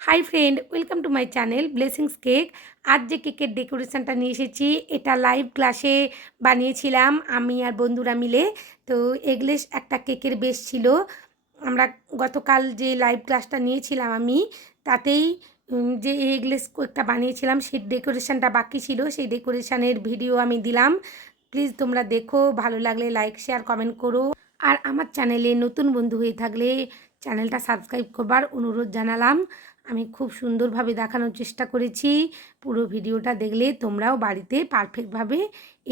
Hi friend, welcome to my channel blessings cake. আজ যে কেকের ডেকোরেশনটা নিয়ে এসেছি এটা লাইভ ক্লাসে বানিয়েছিলাম আমি আর বন্ধুরা মিলে। তো এগলেস একটা কেকের বেস ছিল। আমরা গতকাল যে লাইভ ক্লাসটা নিয়েছিলাম আমি তাতেই যে এগলেস কেকটা বানিয়েছিলাম সেই ডেকোরেশনটা বাকি ছিল, সেই ডেকোরেশনের ভিডিও আমি দিলাম। প্লিজ তোমরা দেখো, ভালো লাগলে লাইক শেয়ার কমেন্ট করো। আর আমার চ্যানেলে নতুন বন্ধু হয়ে থাকলে চ্যানেলটা সাবস্ক্রাইব করবার অনুরোধ জানালাম। আমি খুব সুন্দরভাবে দেখানোর চেষ্টা করেছি। পুরো ভিডিওটা দেখলে তোমরাও বাড়িতে পারফেক্টভাবে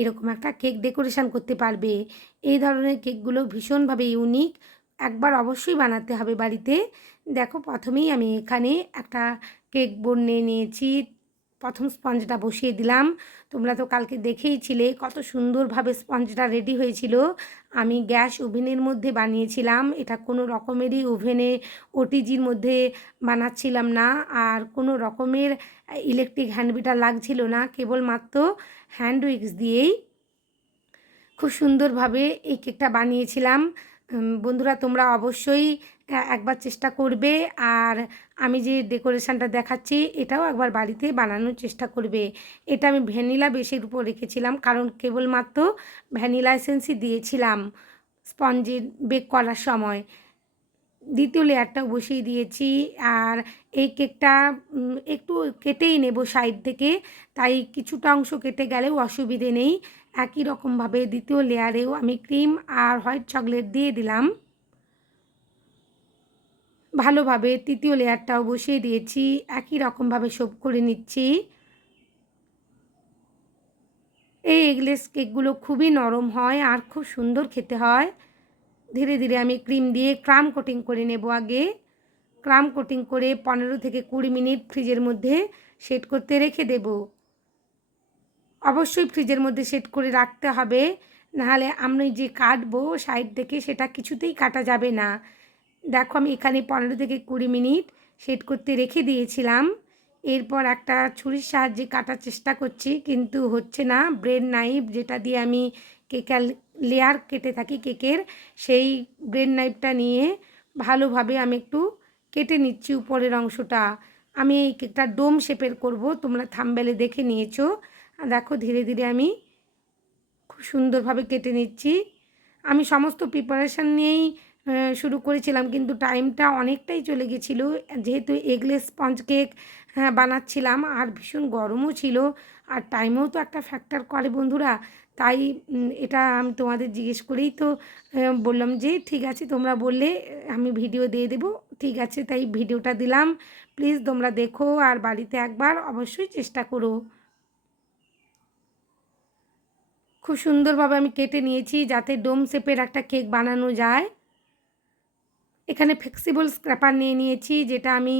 এরকম একটা কেক ডেকোরেশন করতে পারবে। এই ধরনের কেকগুলো ভীষণভাবে ইউনিক, একবার অবশ্যই বানাতে হবে বাড়িতে। দেখো, প্রথমেই আমি এখানে একটা কেক বোর্ড নিয়ে নিয়েছি। প্রথম স্পঞ্জটা বসিয়ে দিলাম। তোমরা তো কালকে দেখেইছিলে কত সুন্দরভাবে স্পঞ্জটা রেডি হয়েছিল। আমি গ্যাস ওভেনের মধ্যে বানিয়েছিলাম, এটা কোনো রকমেরই ওভেনে ওটিজির মধ্যে বানাচ্ছিলাম না, আর কোনো রকমের ইলেকট্রিক হ্যান্ড বিটার লাগছিল না, কেবলমাত্র হ্যান্ড উইক্স দিয়েই খুব সুন্দরভাবে এই কেকটা বানিয়েছিলাম। বন্ধুরা, তোমরা অবশ্যই একবার চেষ্টা করবে, আর আমি যে ডেকোরেশনটা দেখাচ্ছি এটাও একবার বাড়িতে বানানোর চেষ্টা করবে। এটা আমি ভ্যানিলা বেসের উপর রেখেছিলাম, কারণ কেবলমাত্র ভ্যানিলা এসেন্সই দিয়েছিলাম স্পঞ্জের বেক করার সময়। দ্বিতীয় লেয়ারটাও বসিয়ে দিয়েছি। আর এই কেকটা একটু কেটেই নেব সাইড থেকে, তাই কিছুটা অংশ কেটে গেলেও অসুবিধে নেই। একই রকমভাবে দ্বিতীয় লেয়ারেও আমি ক্রিম আর হোয়াইট চকলেট দিয়ে দিলাম। ভালোভাবে তৃতীয় লেয়ারটাও বসিয়ে দিয়েছি, একই রকমভাবে সব করে নিচ্ছি। এই এগলেস কেকগুলো খুবই নরম হয় আর খুব সুন্দর খেতে হয়। ধীরে ধীরে আমি ক্রিম দিয়ে ক্রাম কোটিং করে নেব। আগে ক্রাম কোটিং করে 15 থেকে 20 মিনিট ফ্রিজের মধ্যে সেট করতে রেখে দেব। অবশ্যই ফ্রিজের মধ্যে সেট করে রাখতে হবে, নাহলে আমি যে কাটবো সাইড থেকে সেটা কিছুতেই কাটা যাবে না। দেখো, আমি এখানে 15 থেকে 20 মিনিট সেট করতে রেখে দিয়েছিলাম। এরপর একটা ছুরির সাহায্যে কাটার চেষ্টা করছি, কিন্তু হচ্ছে না। ব্রেড নাইফ, যেটা দিয়ে আমি কেকের লেয়ার কেটে থাকি কেকের, সেই ব্রেড নাইফটা নিয়ে ভালোভাবে আমি একটু কেটে নিচ্ছি উপরের অংশটা। আমি এই কেকটা ডোম শেপের করব, তোমরা থাম্বনেলে দেখে নিয়েছো। দেখো, ধীরে ধীরে আমি খুব সুন্দরভাবে কেটে নিচ্ছি। আমি সমস্ত প্রিপারেশান নিয়েই শুরু করেছিলাম, কিন্তু টাইমটা অনেকটাই চলে গেছিলো, যেহেতু এগলেস স্পঞ্জ কেক বানাচ্ছিলাম আর ভীষণ গরমও ছিল, আর টাইমও তো একটা ফ্যাক্টর করে বন্ধুরা। তাই এটা আমি তোমাদের জিজ্ঞেস করেই তো বললাম যে ঠিক আছে, তোমরা বললে আমি ভিডিও দিয়ে দেবো। ঠিক আছে, তাই ভিডিওটা দিলাম। প্লিজ তোমরা দেখো আর বাড়িতে একবার অবশ্যই চেষ্টা করো। খুব সুন্দরভাবে আমি কেটে নিয়েছি যাতে ডোম শেপের একটা কেক বানানো যায়। এখানে ফ্লেক্সিবল স্ক্র্যাপার নিয়ে নিয়েছি, যেটা আমি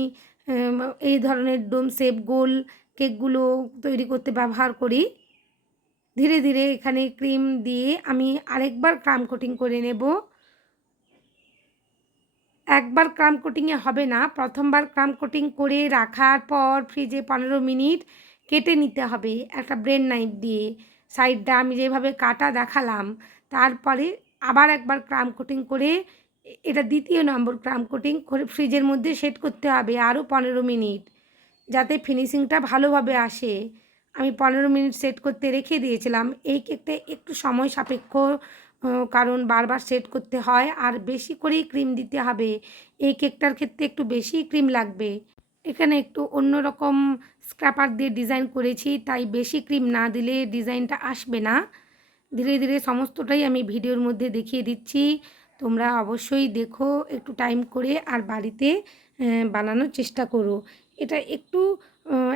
এই ধরনের ডোম শেপ গোল কেকগুলো তৈরি করতে ব্যবহার করি। ধীরে ধীরে এখানে ক্রিম দিয়ে আমি আরেকবার ক্রাম কোটিং করে নেব। একবার ক্রাম কোটিংয়ে হবে না, প্রথমবার ক্রাম কোটিং করে রাখার পর ফ্রিজে 15 মিনিট কেটে নিতে হবে একটা ব্রেড নাইফ দিয়ে। সাইডটা আমি যেভাবে কাটা দেখালাম, তারপরে আবার একবার ক্রাম কোটিং করে, এটা দ্বিতীয় নম্বর ক্রাম কোটিং করে ফ্রিজের মধ্যে সেট করতে হবে আরও 15 মিনিট, যাতে ফিনিশিংটা ভালোভাবে আসে। আমি 15 মিনিট সেট করতে রেখে দিয়েছিলাম। এই কেকটা একটু সময় সাপেক্ষ, কারণ বারবার সেট করতে হয় আর বেশি করেই ক্রিম দিতে হবে। এই কেকটার ক্ষেত্রে একটু বেশি ক্রিম লাগবে। এখানে একটু অন্যরকম স্ক্র্যাপার দিয়ে ডিজাইন করেছি, তাই বেশি ক্রিম না দিলে ডিজাইনটা আসবে না। ধীরে ধীরে সমস্তটাই আমি ভিডিওর মধ্যে দেখিয়ে দিচ্ছি, তোমরা অবশ্যই দেখো একটু টাইম করে আর বাড়িতে বানানোর চেষ্টা করো। এটা একটু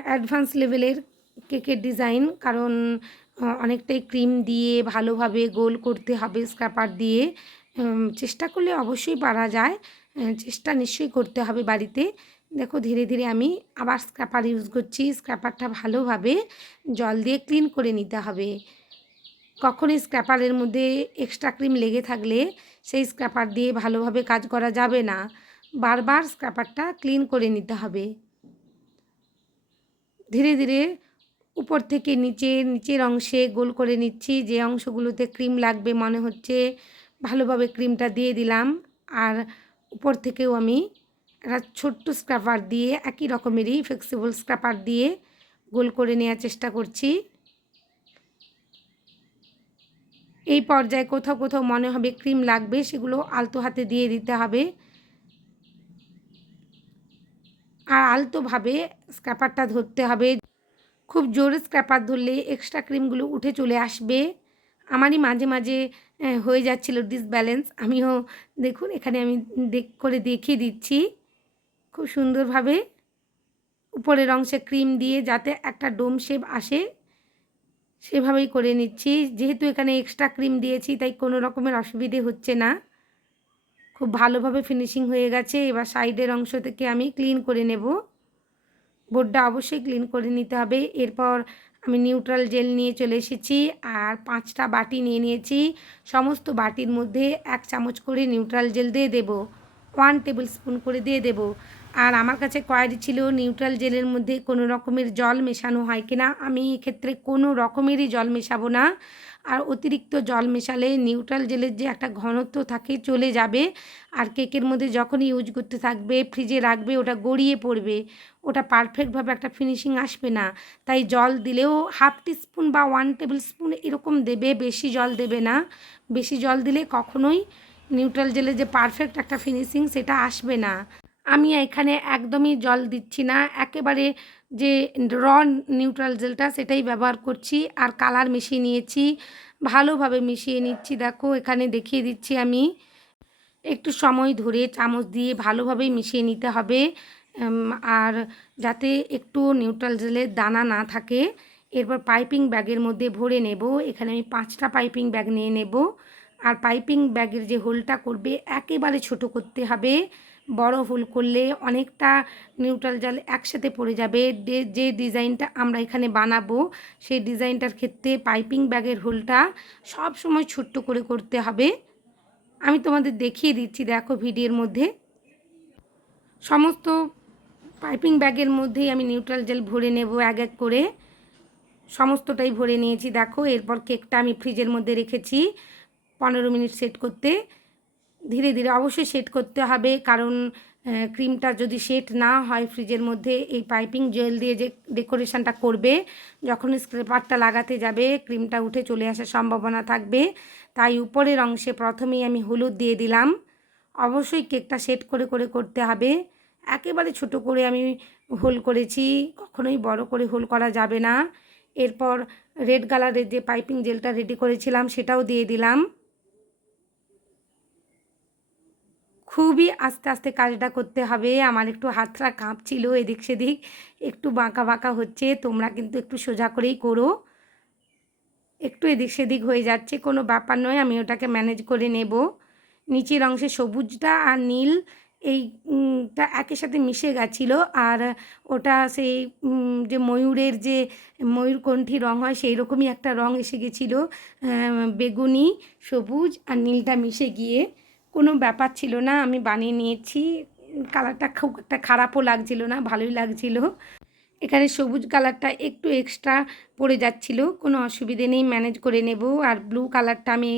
অ্যাডভান্স লেভেলের কেকের ডিজাইন, কারণ অনেকটাই ক্রিম দিয়ে ভালোভাবে গোল করতে হবে স্ক্র্যাপার দিয়ে। চেষ্টা করলে অবশ্যই পারা যায়, চেষ্টা নিশ্চয়ই করতে হবে বাড়িতে। দেখো, ধীরে ধীরে আমি আবার স্ক্র্যাপার ইউজ করছি। স্ক্র্যাপারটা ভালোভাবে জল দিয়ে ক্লিন করে নিতে হবে। কখনই স্ক্র্যাপারের মধ্যে এক্সট্রা ক্রিম লেগে থাকলে সেই স্ক্র্যাপার দিয়ে ভালোভাবে কাজ করা যাবে না। বারবার স্ক্র্যাপারটা ক্লিন করে নিতে হবে। ধীরে ধীরে উপর থেকে নিচের অংশে গোল করে নিচ্ছি। যে অংশগুলোতে ক্রিম লাগবে মনে হচ্ছে, ভালোভাবে ক্রিমটা দিয়ে দিলাম। আর উপর থেকেও আমি একটা ছোট্ট স্ক্র্যাপার দিয়ে একই রকমেরই ফ্লেক্সিবল স্ক্র্যাপার দিয়ে গোল করে নেওয়ার চেষ্টা করছি। এই পর্যায়ে কোথাও কোথাও মনে হবে ক্রিম লাগবে, সেগুলো আলতো হাতে দিয়ে দিতে হবে। আর আলতোভাবে স্ক্র্যাপারটা ধরতে হবে। খুব জোরে স্ক্র্যাপার ধরলে এক্সট্রা ক্রিমগুলো উঠে চলে আসবে। আমারই মাঝে মাঝে হয়ে যাচ্ছিল ডিসব্যালেন্স। আমিও দেখুন এখানে আমি করে দেখিয়ে দিচ্ছি খুব সুন্দরভাবে উপরের অংশে ক্রিম দিয়ে যাতে একটা ডোম শেপ আসে সেভাবেই করে নিচ্ছি। যেহেতু এখানে এক্সট্রা ক্রিম দিয়েছি তাই কোনো রকমের অসুবিধে হচ্ছে না। খুব ভালোভাবে ফিনিশিং হয়ে গেছে। এবার সাইডের অংশ থেকে আমি ক্লিন করে নেব। বোর্ডটা অবশ্যই ক্লিন করে নিতে হবে। এরপর আমি নিউট্রাল জেল নিয়ে চলে এসেছি আর 5টা বাটি নিয়ে নিয়েছি। সমস্ত বাটির মধ্যে 1 চামচ করে নিউট্রাল জেল দিয়ে দেব, 1 টেবিল স্পুন করে দিয়ে দেব। আর আমার কাছে কোয়ারি ছিল নিউট্রাল জেলের মধ্যে কোনো রকমের জল মেশানো হয় কিনা। আমি এক্ষেত্রে কোনো রকমেরই জল মেশাবো না। আর অতিরিক্ত জল মেশালে নিউট্রাল জেলের যে একটা ঘনত্ব থাকে চলে যাবে, আর কেকের মধ্যে যখনই ইউজ করতে থাকবে ফ্রিজে রাখবে ওটা গড়িয়ে পড়বে, ওটা পারফেক্টভাবে একটা ফিনিশিং আসবে না। তাই জল দিলেও হাফ টিস্পুন বা 1 টেবিল স্পুন এরকম দেবে, বেশি জল দেবে না। বেশি জল দিলে কখনোই নিউট্রাল জেলের যে পারফেক্ট একটা ফিনিশিং সেটা আসবে না। আমি এখানে একদমই জল দিচ্ছি না, একেবারে যে র নিউট্রাল জেলটা সেটাই ব্যবহার করছি। আর কালার মিশিয়ে নিয়েছি, ভালোভাবে মিশিয়ে নিচ্ছি। দেখো এখানে দেখিয়ে দিচ্ছি আমি। একটু সময় ধরে চামচ দিয়ে ভালোভাবে মিশিয়ে নিতে হবে, আর যাতে একটু নিউট্রাল জেলের দানা না থাকে। এরপর পাইপিং ব্যাগের মধ্যে ভরে নেব। এখানে আমি 5টা পাইপিং ব্যাগ নিয়ে নেব। আর পাইপিং ব্যাগের যে হোলটা করবে একেবারে ছোট করতে হবে। বড় হোল করলে অনেকটা নিউট্রাল জেল একসাথে পড়ে যাবে। যে ডিজাইনটা আমরা এখানে বানাবো সেই ডিজাইনটার ক্ষেত্রে পাইপিং ব্যাগের হোলটা সব সময় ছোট্ট করে করতে হবে। আমি তোমাদের দেখিয়ে দিচ্ছি, দেখো ভিডিওর মধ্যে। সমস্ত পাইপিং ব্যাগের মধ্যেই আমি নিউট্রাল জেল ভরে নেব এক এক করে। সমস্তটাই ভরে নিয়েছি দেখো। এরপর কেকটা আমি ফ্রিজের মধ্যে রেখেছি 15 মিনিট সেট করতে। ধীরে ধীরে অবশ্যই সেট করতে হবে, কারণ ক্রিমটা যদি সেট না হয় ফ্রিজের মধ্যে, এই পাইপিং জেল দিয়ে যে ডেকোরেশনটা করবে যখন স্ক্র্যাপারটা লাগাতে যাবে ক্রিমটা উঠে চলে আসার সম্ভাবনা থাকবে। তাই উপরের অংশে প্রথমেই আমি হলুদ দিয়ে দিলাম। অবশ্যই কেকটা সেট করে করে করতে হবে। একেবারে ছোট করে আমি হোল করেছি, কখনোই বড় করে হোল করা যাবে না। এরপর রেড কালারের যে পাইপিং জেলটা রেডি করেছিলাম সেটাও দিয়ে দিলাম। খুবই আস্তে আস্তে কাজটা করতে হবে। আমার একটু হাতটা কাঁপছিল, এদিক সেদিক একটু বাঁকা বাঁকা হচ্ছে। তোমরা কিন্তু একটু সোজা করেই করো। একটু এদিক সেদিক হয়ে যাচ্ছে, কোনো ব্যাপার নয়, আমি ওটাকে ম্যানেজ করে নেব। নিচের অংশে সবুজটা আর নীল টা একের সাথে মিশে গেছিলো। আর ওটা সেই যে ময়ূরের যে ময়ূরকণ্ঠী রঙ হয় সেই রকমই একটা রঙ এসে গেছিলো। বেগুনি, সবুজ আর নীলটা মিশে গিয়ে কোনো ব্যাপার ছিল না, আমি বানিয়ে নিয়েছি। কালারটা খুব একটা খারাপও লাগছিল না, ভালোই লাগছিল। এখানে সবুজ কালারটা একটু এক্সট্রা পড়ে যাচ্ছিল, কোনো অসুবিধে নেই, ম্যানেজ করে নেব। আর ব্লু কালারটা আমি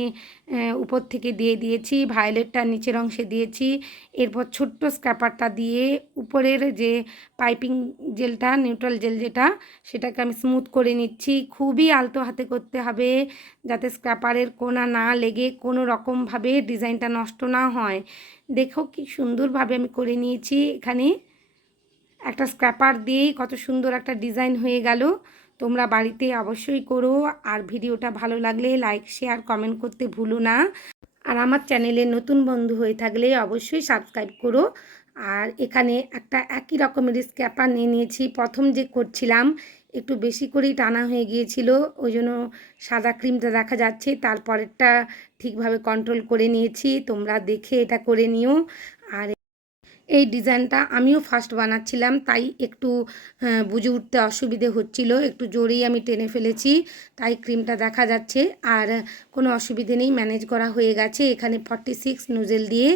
উপর থেকে দিয়ে দিয়েছি, ভায়োলেটটা নিচের অংশে দিয়েছি। এরপর ছোট্ট স্ক্র্যাপারটা দিয়ে উপরের যে পাইপিং জেলটা নিউট্রাল জেল যেটা সেটাকে আমি স্মুথ করে নিচ্ছি। খুবই আলতো হাতে করতে হবে যাতে স্ক্র্যাপারের কোনা না লেগে কোনো রকমভাবে ডিজাইনটা নষ্ট না হয়। দেখো কি সুন্দরভাবে আমি করে নিয়েছি। এখানে একটা স্ক্র্যাপার দিয়েই কত সুন্দর একটা ডিজাইন হয়ে গেল। তোমরা বাড়িতে অবশ্যই করো। আর ভিডিওটা ভালো লাগলে লাইক শেয়ার কমেন্ট করতে ভুলো না। আর আমার চ্যানেলে নতুন বন্ধু হয়ে থাকলে অবশ্যই সাবস্ক্রাইব করো। আর এখানে একটা একই রকমের স্ক্র্যাপার নিয়ে নিয়েছি। প্রথম যে করছিলাম একটু বেশি করেই টানা হয়ে গিয়েছিল, ওই জন্য সাদা ক্রিমটা দেখা যাচ্ছে। তারপরেরটা ঠিকভাবে কন্ট্রোল করে নিয়েছি, তোমরা দেখে এটা করে নিও। আর এই ডিজাইনটা আমিও ফার্স্ট বানাচ্ছিলাম, তাই একটু বুঝে উঠতে অসুবিধে হচ্ছিল, একটু জোরেই আমি টেনে ফেলেছি, তাই ক্রিমটা দেখা যাচ্ছে। আর কোনো অসুবিধে নেই, ম্যানেজ করা হয়ে গেছে। এখানে 46 নোজেল দিয়ে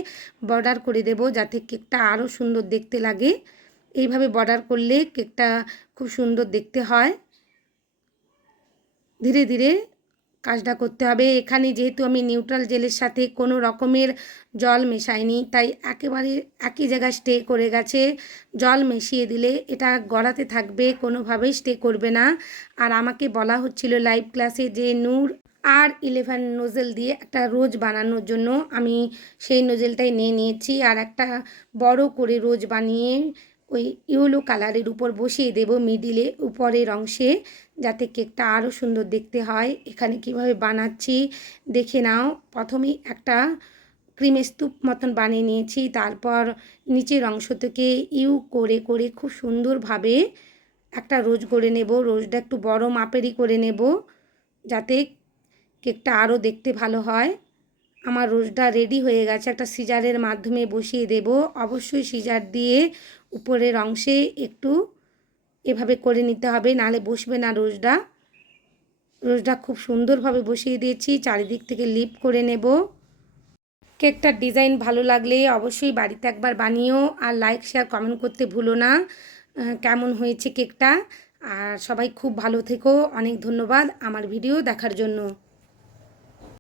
বর্ডার করে দেব যাতে কেকটা আরও সুন্দর দেখতে লাগে। এইভাবে বর্ডার করলে কেকটা খুব সুন্দর দেখতে হয়। ধীরে ধীরে কাজটা করতে হবে। এখানে যেহেতু আমি নিউট্রাল জেলের সাথে কোনো রকমের জল মেশাইনি, তাই একেবারে একই জায়গায় স্টে করে গেছে। জল মিশিয়ে দিলে এটা গড়াতে থাকবে, কোনোভাবেই স্টে করবে না। আর আমাকে বলা হচ্ছিল লাইভ ক্লাসে যে নূর আর 11 নোজেল দিয়ে একটা রোজ বানানোর জন্য। আমি সেই নোজেলটাই নিয়ে নিয়েছি আর একটা বড় করে রোজ বানিয়ে ওই ইয়েলো কালারের উপর বসিয়ে দেব মিডিলে উপরের অংশে, যাতে কেকটা আরও সুন্দর দেখতে হয়। এখানে কিভাবে বানাচ্ছি দেখে নাও। প্রথমেই একটা ক্রিমের স্তূপ মতন বানিয়ে নিয়েছি, তারপর নিচের অংশ থেকে ইউ করে করে খুব সুন্দরভাবে একটা রোজ করে নেব। রোজটা একটু বড় মাপেরই করে নেব, যাতে কেকটা আরও দেখতে ভালো হয়। আমার রোজটা রেডি হয়ে গেছে, একটা সিজারের মাধ্যমে বসিয়ে দেব। অবশ্যই সিজার দিয়ে উপরের অংশে একটু এভাবে করে নিতে হবে, নাহলে বসবে না রোজটা। রোজটা খুব সুন্দরভাবে বসিয়ে দিয়েছি, চারিদিক থেকে লিপ করে নেব। কেকটার ডিজাইন ভালো লাগলে অবশ্যই বাড়িতে একবার বানিও, আর লাইক শেয়ার কমেন্ট করতে ভুলো না কেমন হয়েছে কেকটা। আর সবাই খুব ভালো থেকো। অনেক ধন্যবাদ আমার ভিডিও দেখার জন্য।